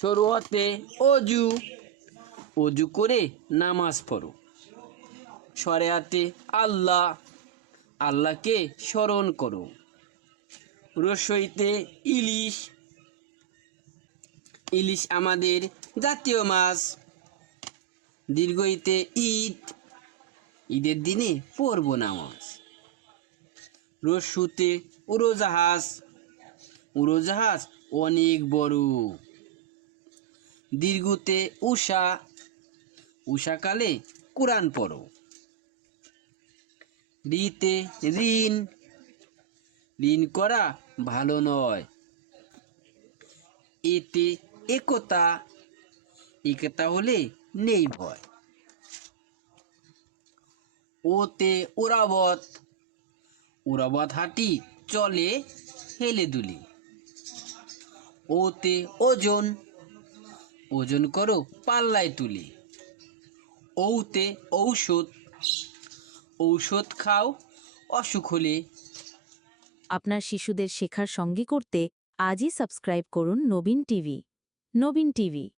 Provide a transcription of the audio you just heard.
শুরুতে অজু, অজু করে নামাজ পড়ো। শরিয়াতে আল্লাহ, আল্লাহকে স্মরণ করো। রসইতে ইলিশ, ইলিশ আমাদের জাতীয় মাছ। দীর্ঘইতে ঈদ, ঈদের দিনে পড়ব নামাজ। রস্যুতে উড়োজাহাজ, উড়োজাহাজ অনেক বড়। দীর্ঘতে উষা, উষাকালে কোরআন পড়ো। ঋতে ঋণ, ঋণ করা ভালো নয়। এতে একতা, একতা হলে নেই ভয়। ওতে ওরাবত, ওরাবত হাঁটি চলে হেলে দুলি। ওতে ওজন, ওজন করো পাল্লায় তুলে। ওতে ঔষধ, ঔষধ খাও অসুখ হলে। আপনার শিশুদের শেখার সঙ্গী করতে আজই সাবস্ক্রাইব করুন নবীন টিভি। নবীন টিভি।